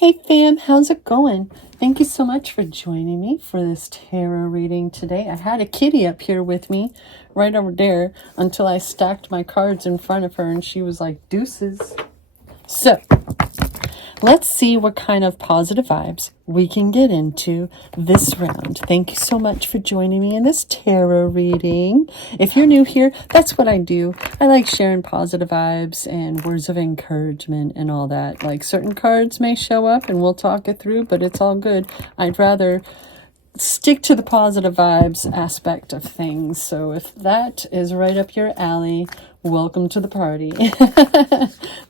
Hey fam, how's it going? Thank you so much for joining me for this tarot reading today. I had a kitty up here with me, right over there, until I stacked my cards in front of her and she was like, deuces. So, let's see what kind of positive vibes we can get into this round. Thank you so much for joining me in this tarot reading. If you're new here, that's what I do. I like sharing positive vibes and words of encouragement and all that. Like certain cards may show up and we'll talk it through, but it's all good. I'd rather stick to the positive vibes aspect of things. So if that is right up your alley, welcome to the party.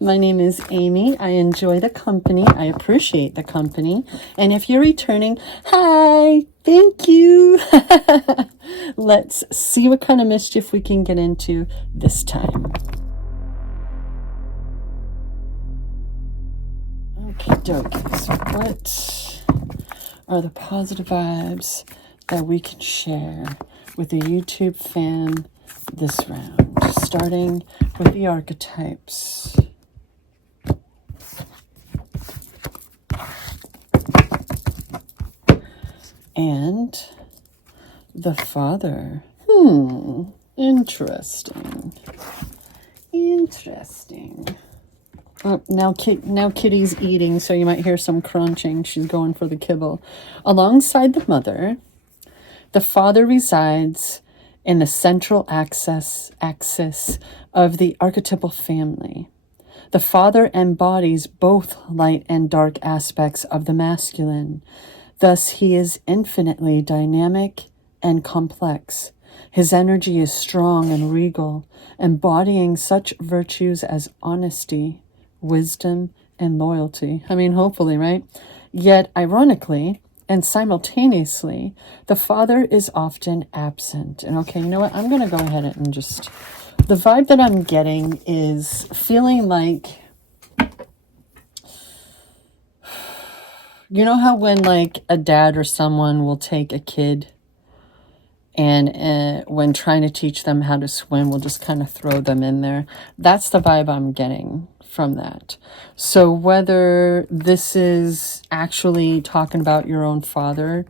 My name is Amy. I enjoy the company. I appreciate the company. And if you're returning, hi, thank you. Let's see what kind of mischief we can get into this time. Okay, dokie. So what are the positive vibes that we can share with the YouTube fam this round, starting with the archetypes. And the father. Interesting. Interesting. Oh, now Kitty's eating, so you might hear some crunching. She's going for the kibble. Alongside the mother, the father resides in the central axis of the archetypal family. The father embodies both light and dark aspects of the masculine. Thus, he is infinitely dynamic and complex. His energy is strong and regal, embodying such virtues as honesty, wisdom, and loyalty. I mean, hopefully, right? Yet, ironically, and simultaneously, the father is often absent. And okay, you know what? I'm going to go ahead and just... The vibe that I'm getting is feeling like... You know how when like a dad or someone will take a kid and when trying to teach them how to swim, we'll just kind of throw them in there? That's the vibe I'm getting from that. So whether this is actually talking about your own father,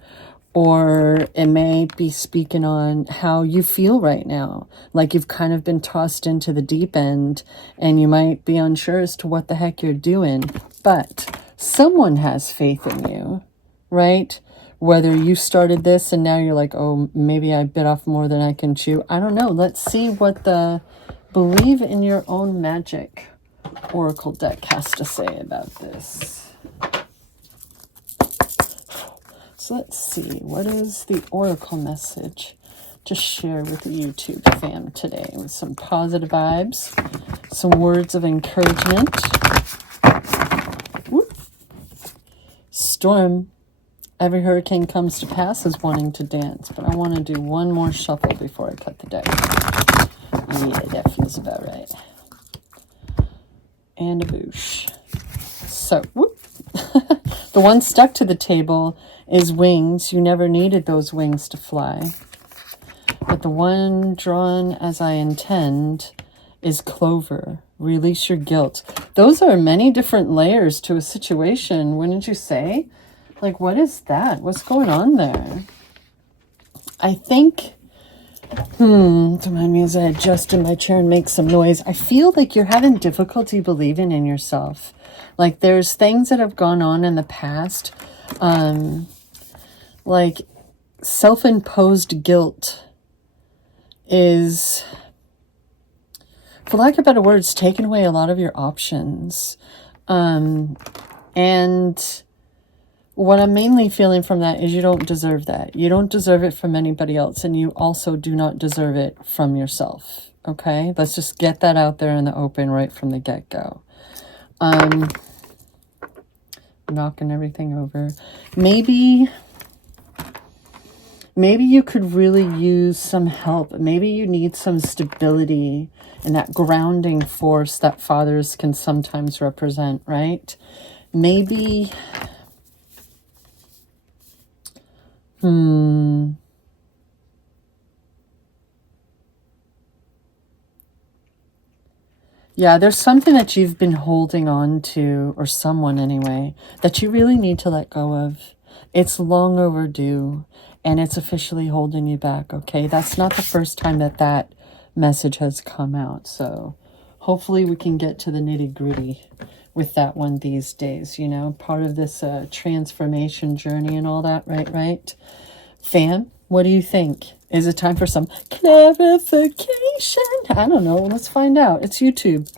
or it may be speaking on how you feel right now, like you've kind of been tossed into the deep end and you might be unsure as to what the heck you're doing, but someone has faith in you, right? Whether you started this and now you're like, oh, maybe I bit off more than I can chew. I don't know. Let's see what the Believe in Your Own Magic Oracle deck has to say about this. So let's see, what is the Oracle message to share with the YouTube fam today? With some positive vibes, some words of encouragement. Whoop. Storm. Every hurricane comes to pass is wanting to dance, but I want to do one more shuffle before I cut the deck. Yeah, that feels about right. And a boosh. So, whoop. The one stuck to the table is wings. You never needed those wings to fly. But the one drawn as I intend is clover. Release your guilt. Those are many different layers to a situation, wouldn't you say? Like, what is that? What's going on there? I think, don't mind me as I adjust in my chair and make some noise. I feel like you're having difficulty believing in yourself. Like there's things that have gone on in the past, like self-imposed guilt is, for lack of better words, taking away a lot of your options. And what I'm mainly feeling from that is you don't deserve that. You don't deserve it from anybody else, and you also do not deserve it from yourself. Okay? Let's just get that out there in the open right from the get-go. Knocking everything over. Maybe you could really use some help. Maybe you need some stability and that grounding force that fathers can sometimes represent, right? Maybe, Yeah, there's something that you've been holding on to, or someone anyway, that you really need to let go of. It's long overdue, and it's officially holding you back, okay? That's not the first time that that message has come out, so hopefully we can get to the nitty-gritty with that one these days, you know? Part of this transformation journey and all that, right? Fam, what do you think? Is it time for some clarification? I don't know. Let's find out. It's YouTube.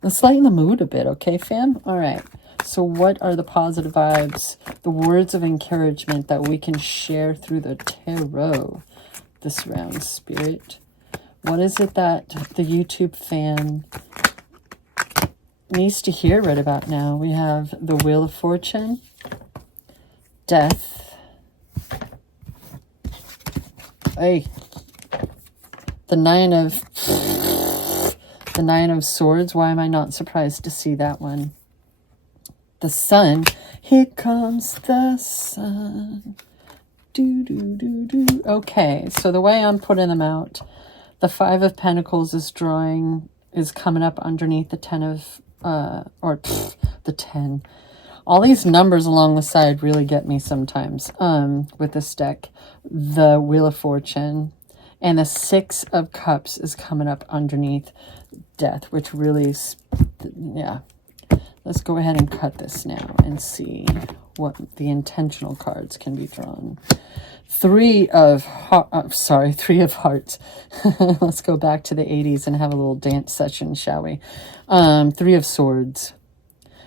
Let's lighten the mood a bit, okay, fam? All right. So what are the positive vibes, the words of encouragement that we can share through the tarot this round, Spirit? What is it that the YouTube fan needs to hear right about now? We have the Wheel of Fortune, Death, hey, the Nine of Swords. Why am I not surprised to see that one? The Sun. Here comes the sun. Do. Okay, so the way I'm putting them out, the Five of Pentacles is coming up underneath the the 10. All these numbers along the side really get me sometimes with this deck. The Wheel of Fortune and the Six of Cups is coming up underneath Death, which really, yeah. Let's go ahead and cut this now and see what the intentional cards can be drawn. Three of Hearts. Let's go back to the 80s and have a little dance session, shall we? Three of Swords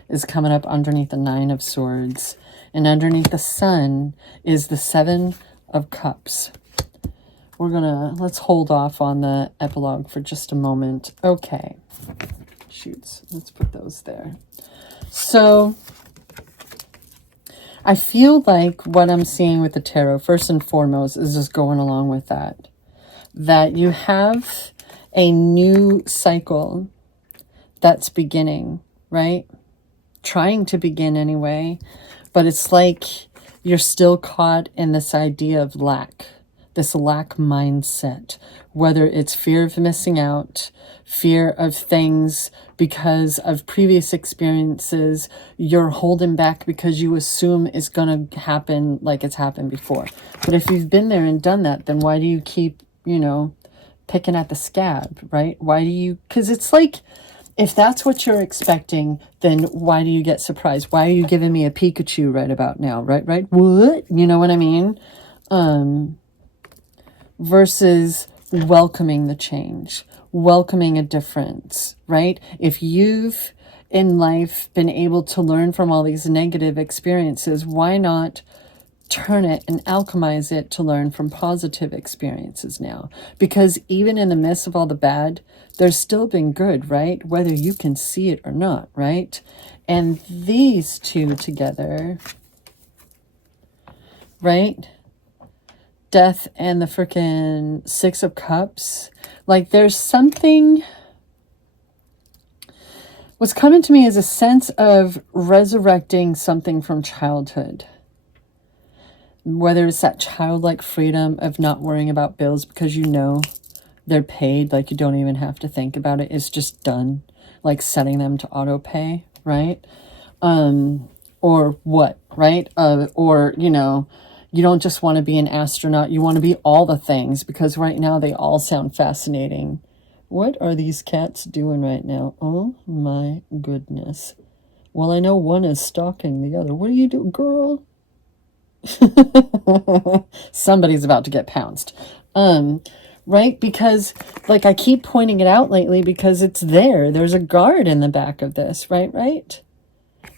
is coming up underneath the Nine of Swords. And underneath the Sun is the Seven of Cups. Let's hold off on the epilogue for just a moment. Okay. Shoots. Let's put those there. So, I feel like what I'm seeing with the tarot, first and foremost, is just going along with that. That you have a new cycle that's beginning, right? Trying to begin anyway. But it's like you're still caught in this idea of lack. This lack mindset, whether it's fear of missing out, fear of things because of previous experiences you're holding back because you assume it's going to happen like it's happened before. But if you've been there and done that, then why do you keep, picking at the scab, right? Why do you, because it's like, if that's what you're expecting, then why do you get surprised? Why are you giving me a Pikachu right about now, right? What? You know what I mean? Versus welcoming the change, welcoming a difference, right? If you've in life been able to learn from all these negative experiences, why not turn it and alchemize it to learn from positive experiences now? Because even in the midst of all the bad, there's still been good, right? Whether you can see it or not, right? And these two together, right? Death and the freaking Six of Cups. Like there's something, what's coming to me is a sense of resurrecting something from childhood. Whether it's that childlike freedom of not worrying about bills because they're paid, like you don't even have to think about it. It's just done, like setting them to auto pay, right? Or what, right? Or, you don't just want to be an astronaut. You want to be all the things because right now they all sound fascinating. What are these cats doing right now? Oh my goodness. Well, I know one is stalking the other. What are you doing, girl? Somebody's about to get pounced. Right? Because like I keep pointing it out lately because it's there. There's a guard in the back of this, right?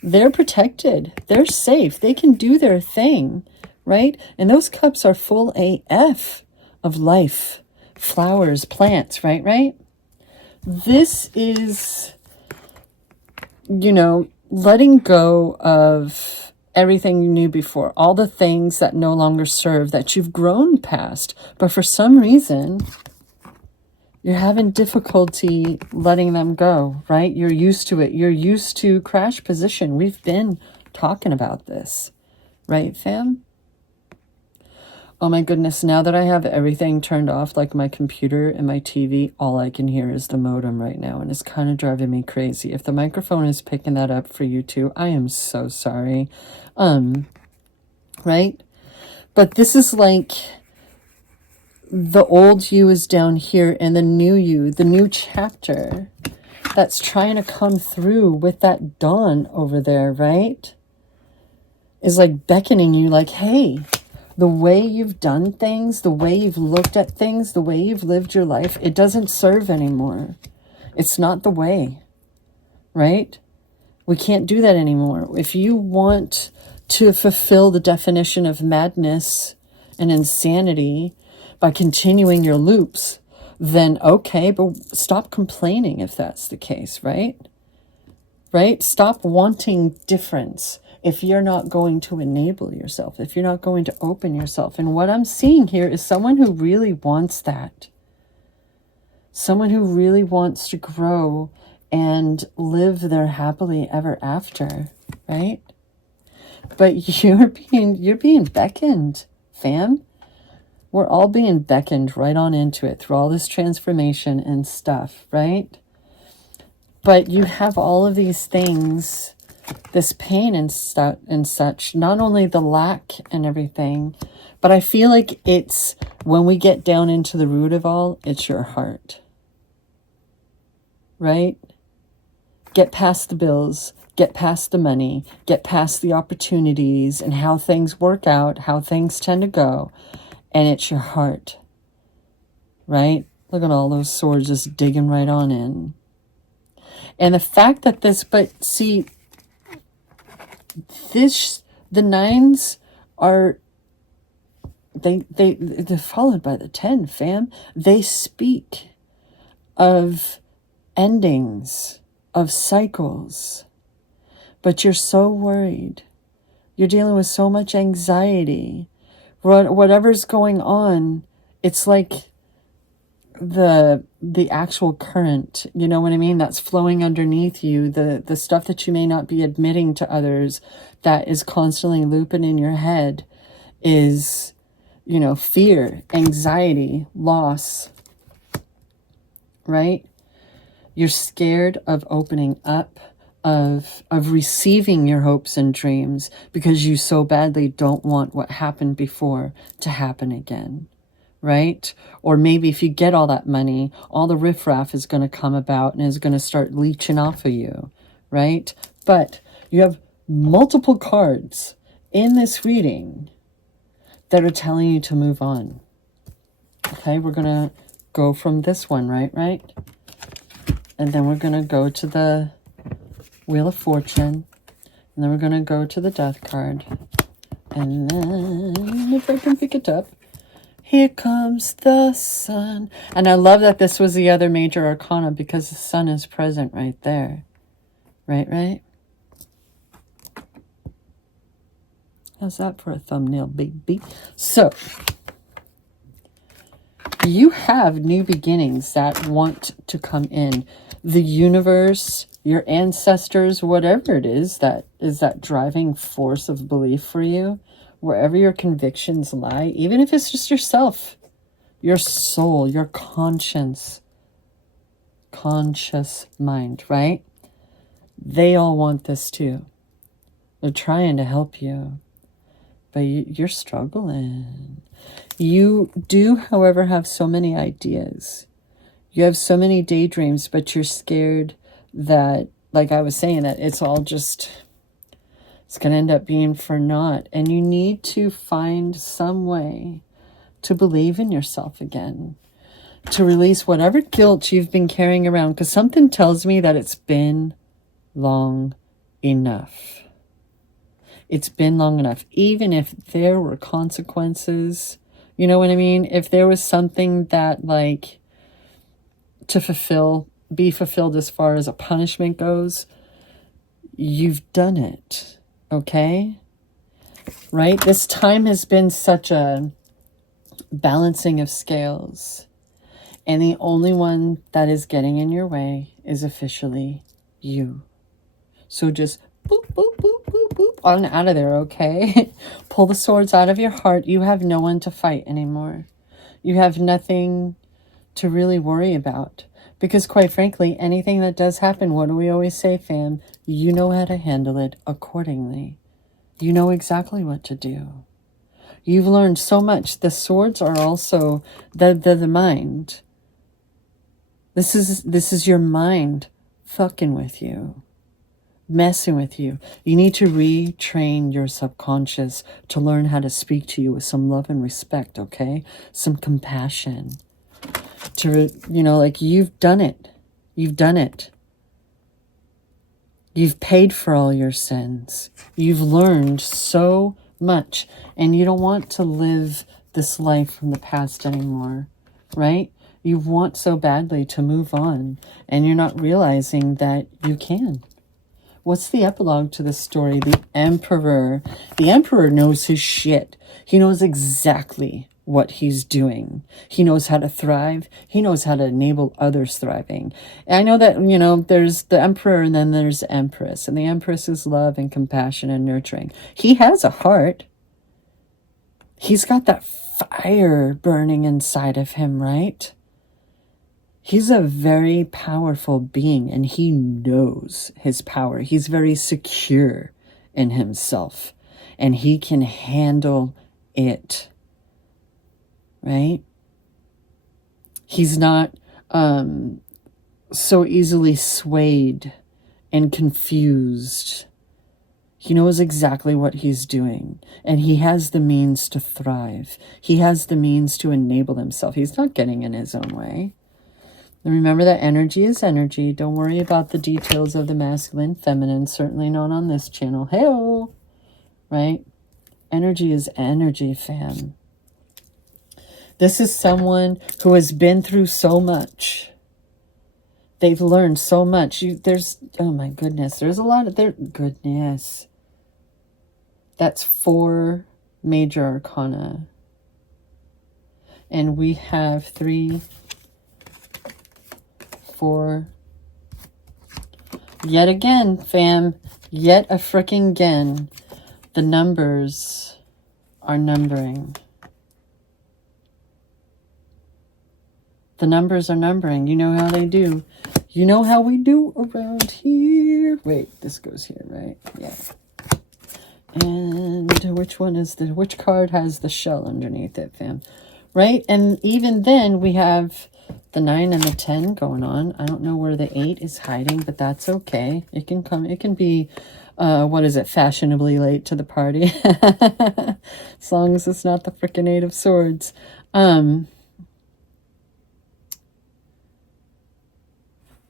They're protected. They're safe. They can do their thing. Right? And those cups are full AF of life, flowers, plants, right? This is, letting go of everything you knew before, all the things that no longer serve, that you've grown past, but for some reason, you're having difficulty letting them go, right? You're used to it. You're used to crash position. We've been talking about this, right, fam? Oh my goodness, now that I have everything turned off, like my computer and my TV, all I can hear is the modem right now, and it's kind of driving me crazy. If the microphone is picking that up for you too, I am so sorry. Right? But this is like the old you is down here and the new you, the new chapter that's trying to come through with that dawn over there, right? Is like beckoning you like, hey, the way you've done things, the way you've looked at things, the way you've lived your life, it doesn't serve anymore. It's not the way, right? We can't do that anymore. If you want to fulfill the definition of madness and insanity by continuing your loops, then okay, but stop complaining if that's the case, right? Right? Stop wanting difference if you're not going to enable yourself, if you're not going to open yourself. And what I'm seeing here is someone who really wants that. Someone who really wants to grow and live their happily ever after, right? But you're being beckoned, fam. We're all being beckoned right on into it through all this transformation and stuff, right? But you have all of these things, this pain and such, not only the lack and everything, but I feel like it's, when we get down into the root of all, it's your heart, right? Get past the bills, get past the money, get past the opportunities and how things work out, how things tend to go, and it's your heart, right? Look at all those swords just digging right on in. And the fact that this, but see, the nines are, they're followed by the 10, fam. They speak of endings, of cycles, but you're so worried. You're dealing with so much anxiety. Whatever's going on, it's like the actual current, you know what I mean, that's flowing underneath you, the stuff that you may not be admitting to others, that is constantly looping in your head, is, you know, fear, anxiety, loss, right? You're scared of opening up, of receiving your hopes and dreams, because you so badly don't want what happened before to happen again, right? Or maybe if you get all that money, all the riffraff is going to come about and is going to start leeching off of you, right? But you have multiple cards in this reading that are telling you to move on. Okay, we're going to go from this one, right? And then we're going to go to the Wheel of Fortune. And then we're going to go to the Death card. And then, if I can pick it up, here comes the sun. And I love that this was the other major arcana, because the sun is present right there. Right? How's that for a thumbnail, baby? So, you have new beginnings that want to come in. The universe, your ancestors, whatever it is that driving force of belief for you, wherever your convictions lie, even if it's just yourself, your soul, your conscious mind, right? They all want this too. They're trying to help you, but you're struggling. You do, however, have so many ideas. You have so many daydreams, but you're scared that, like I was saying, that it's all just, it's going to end up being for naught. And you need to find some way to believe in yourself again, to release whatever guilt you've been carrying around, because something tells me that it's been long enough. It's been long enough. Even if there were consequences, you know what I mean? If there was something that, like, to be fulfilled as far as a punishment goes, you've done it, okay? Right? This time has been such a balancing of scales, and the only one that is getting in your way is officially you. So just boop, boop, boop, boop, boop, on out of there, okay? Pull the swords out of your heart. You have no one to fight anymore. You have nothing to really worry about. Because quite frankly, anything that does happen, what do we always say, fam? You know how to handle it accordingly. You know exactly what to do. You've learned so much. The swords are also the mind. This is your mind fucking with you, messing with you. You need to retrain your subconscious to learn how to speak to you with some love and respect, okay? Some compassion. To, you know, like, you've done it. You've done it. You've paid for all your sins. You've learned so much, and you don't want to live this life from the past anymore, right? You want so badly to move on, and you're not realizing that you can. What's the epilogue to this story? The Emperor. The Emperor knows his shit. He knows exactly what he's doing. He knows how to thrive. He knows how to enable others thriving. And I know that, you know, there's the Emperor and then there's the Empress. And the Empress is love and compassion and nurturing. He has a heart. He's got that fire burning inside of him, right? He's a very powerful being, and he knows his power. He's very secure in himself, and he can handle it, right? He's not so easily swayed and confused. He knows exactly what he's doing, and he has the means to thrive. He has the means to enable himself. He's not getting in his own way. And remember that energy is energy. Don't worry about the details of the masculine, feminine. Certainly not on this channel. Hey-oh! Right? Energy is energy, fam. This is someone who has been through so much. They've learned so much. Oh my goodness. There's a lot of goodness. That's 4 major arcana. And we have 3, 4. Yet again, fam. Yet a frickin' again. The numbers are numbering. The numbers are numbering. You know how they do. You know how we do around here. Wait, this goes here, right? Yeah. And which card has the shell underneath it, fam? Right? And even then, we have the 9 and the 10 going on. I don't know where the 8 is hiding, but that's okay. It can come. It can be, fashionably late to the party. As long as it's not the frickin' 8 of Swords.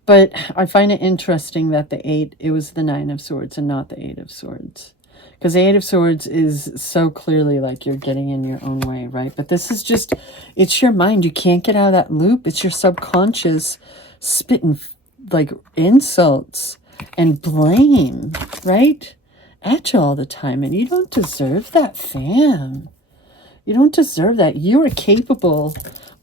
But I find it interesting that the 8, it was the 9 of Swords and not the 8 of Swords. Because the 8 of Swords is so clearly like you're getting in your own way, right? But this is just, it's your mind. You can't get out of that loop. It's your subconscious spitting like insults and blame, right? At you all the time. And you don't deserve that, fam. You don't deserve that. You are capable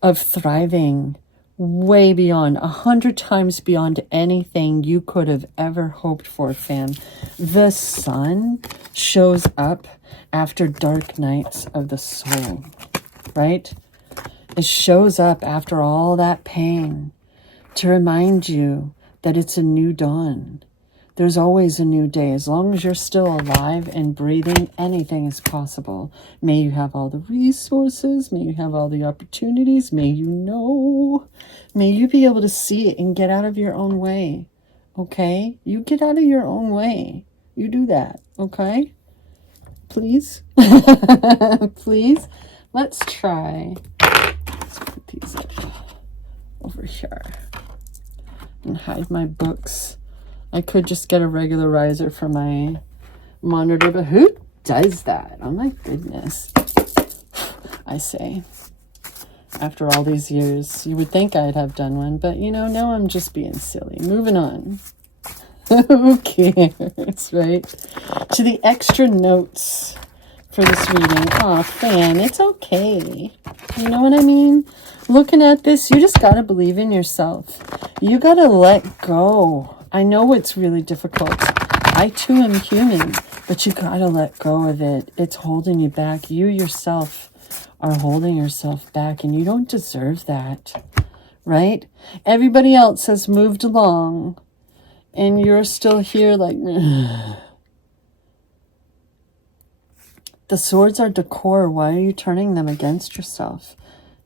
of thriving way beyond, 100 times beyond anything you could have ever hoped for, fam. The sun shows up after dark nights of the soul, right? It shows up after all that pain to remind you that it's a new dawn. There's always a new day. As long as you're still alive and breathing, anything is possible. May you have all the resources. May you have all the opportunities. May you know. May you be able to see it and get out of your own way. Okay? You get out of your own way. You do that. Okay? Please? Please? Let's try. Let's put these up over here and hide my books. I could just get a regular riser for my monitor, but who does that? Oh my goodness. I say, after all these years, you would think I'd have done one, but you know, now I'm just being silly. Moving on. Who cares, right? To the extra notes for this reading. Aw, fam, it's okay. You know what I mean? Looking at this, you just gotta believe in yourself. You gotta let go. I know it's really difficult I too am human, but you gotta let go of it. It's holding you back. You yourself are holding yourself back, and you don't deserve that, right? Everybody else has moved along, and you're still here like, the swords are decor. Why are you turning them against yourself?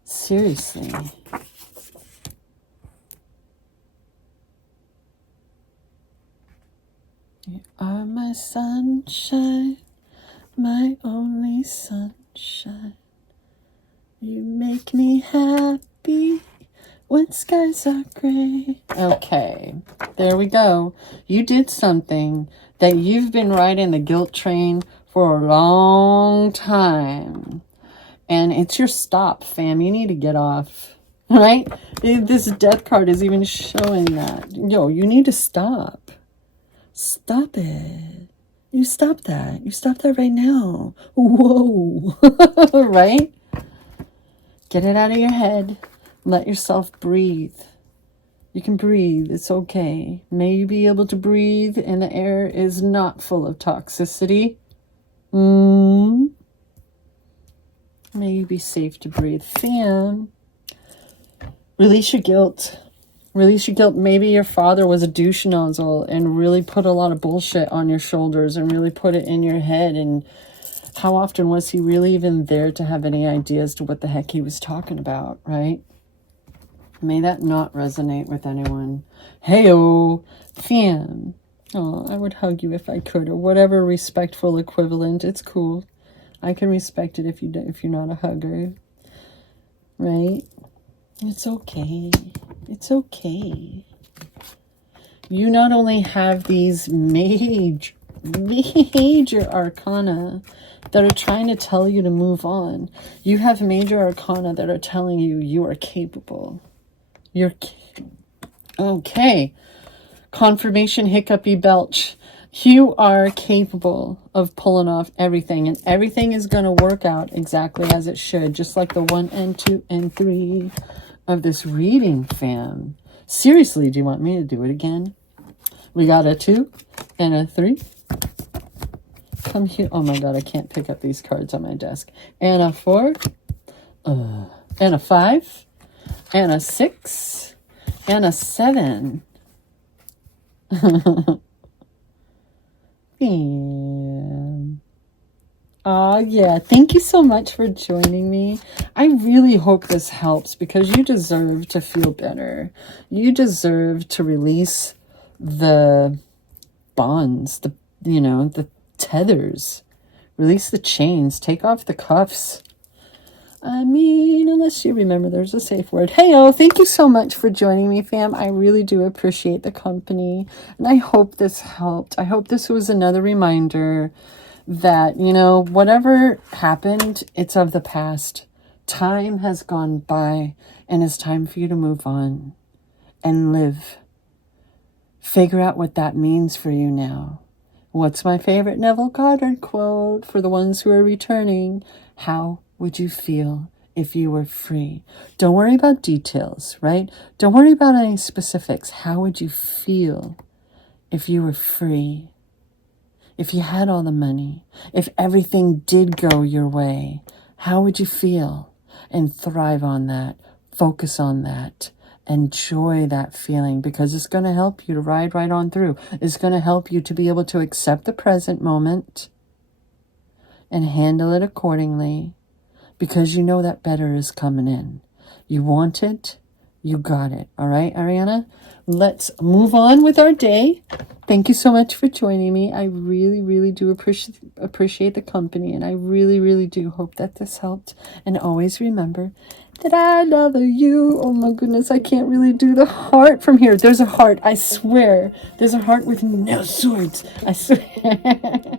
Seriously. You are my sunshine, my only sunshine. You make me happy when skies are gray. Okay, there we go. You did something that you've been riding the guilt train for a long time. And it's your stop, fam. You need to get off, right? This death card is even showing that. Yo, you need to stop. Stop it. You stop that. You stop that right now. Whoa. Right? Get it out of your head. Let yourself breathe. You can breathe. It's okay. May you be able to breathe, and the air is not full of toxicity. May you be safe to breathe. Fam. Release your guilt. Release your guilt. Maybe your father was a douche nozzle and really put a lot of bullshit on your shoulders and really put it in your head. And how often was he really even there to have any ideas to what the heck he was talking about, right? May that not resonate with anyone. Hey-oh, fam. Oh, I would hug you if I could, or whatever respectful equivalent. It's cool. I can respect it if you're not a hugger, right? It's okay. It's okay. You not only have these major arcana that are trying to tell you to move on. You have major arcana that are telling you you are capable. You're okay. Confirmation, hiccupy, belch. You are capable of pulling off everything, and everything is going to work out exactly as it should, just like the 1 and 2 and 3 of this reading, fam. Seriously, do you want me to do it again? We got a 2 and a 3. Come here. Oh my god, I can't pick up these cards on my desk. And a 4. And a 5. And a 6. And a 7. Yeah, thank you so much for joining me. I really hope this helps, because you deserve to feel better. You deserve to release the bonds, the tethers. Release the chains. Take off the cuffs. I mean, unless you remember there's a safe word. Hey-oh, thank you so much for joining me, fam. I really do appreciate the company. And I hope this helped. I hope this was another reminder that, whatever happened, it's of the past. Time has gone by, and it's time for you to move on and live. Figure out what that means for you now. What's my favorite Neville Goddard quote for the ones who are returning? How would you feel if you were free? Don't worry about details, right? Don't worry about any specifics. How would you feel if you were free? If you had all the money, if everything did go your way, how would you feel? And thrive on that. Focus on that. Enjoy that feeling, because it's going to help you to ride right on through. It's going to help you to be able to accept the present moment and handle it accordingly, because you know that better is coming in. You want it, you got it. All right, Ariana? Let's move on with our day. Thank you so much for joining me. I really, really do appreciate the company, and I really, really do hope that this helped. And always remember that I love you. Oh my goodness, I can't really do the heart from here. There's a heart, I swear. There's a heart with no swords, I swear.